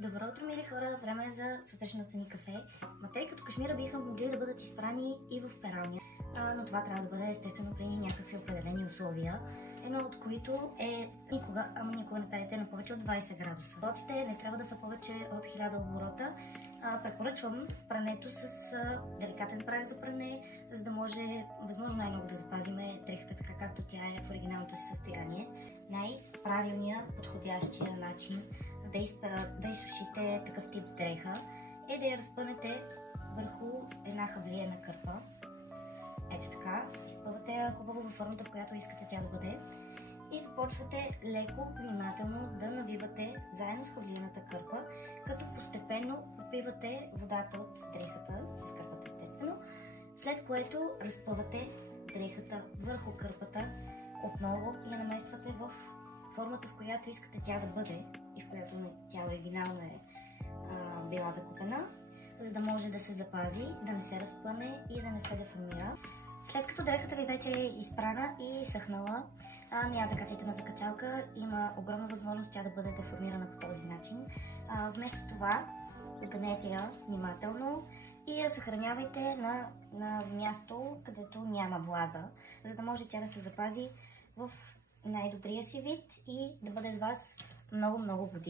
Добро утро, мили хора! Време е за сутрешното ни кафе. Материи като кашмира биха могли да бъдат изпрани и в пералня, но това трябва да бъде естествено при някакви определени условия. Едно от които е никога не перете на повече от 20 градуса. Оборотите не трябва да са повече от 1000 оборота. Препоръчвам прането с деликатен прах за пране, за да може възможно най-много да запазиме дрехата така, както тя е в оригиналното си състояние. Най-правилният, подходящия начин да изсушите такъв тип дреха е да я разпънете върху една хавлиена кърпа. Ето така, изпъвате я хубаво във формата, в която искате тя да бъде и започвате леко, внимателно да навивате заедно с хавлиената кърпа, като постепенно попивате водата от дрехата, с кърпата естествено, след което разпъвате дрехата върху кърпата, отново я намествате в формата, в която искате тя да бъде и в която тя оригинално е била закупена, за да може да се запази, да не се разпъне и да не се деформира. След като дрехата ви вече е изпрана и съхнала, не я закачайте на закачалка, има огромна възможност тя да бъде деформирана по този начин. Вместо това, сгънете я внимателно и я съхранявайте на място, където няма влага, за да може тя да се запази в най-добрия си вид и да бъде с вас много години.